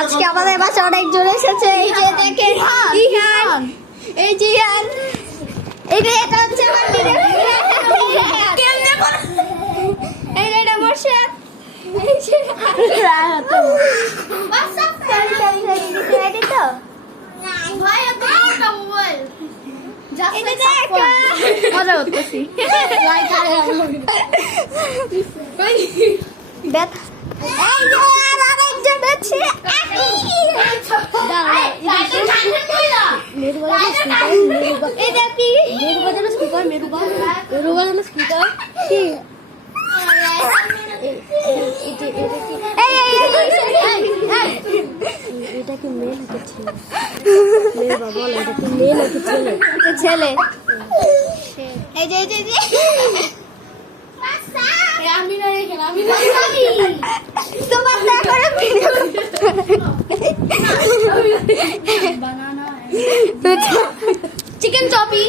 আজকে আমাদের বাসা অনেকজন এসেছে। এই যে দেখেন ইহান, এই যে ইহান, এটা হচ্ছে আমার দিদি। এই যে এটা মোর্শেদ, এই যে মজা করতেছি। এটা কি মেয়ে নাকি ছেলে? মেয়ে বাবা, এটা কি মেয়ে নাকি ছেলে? ছেলে। এই যে তোমার চিকেন চপি।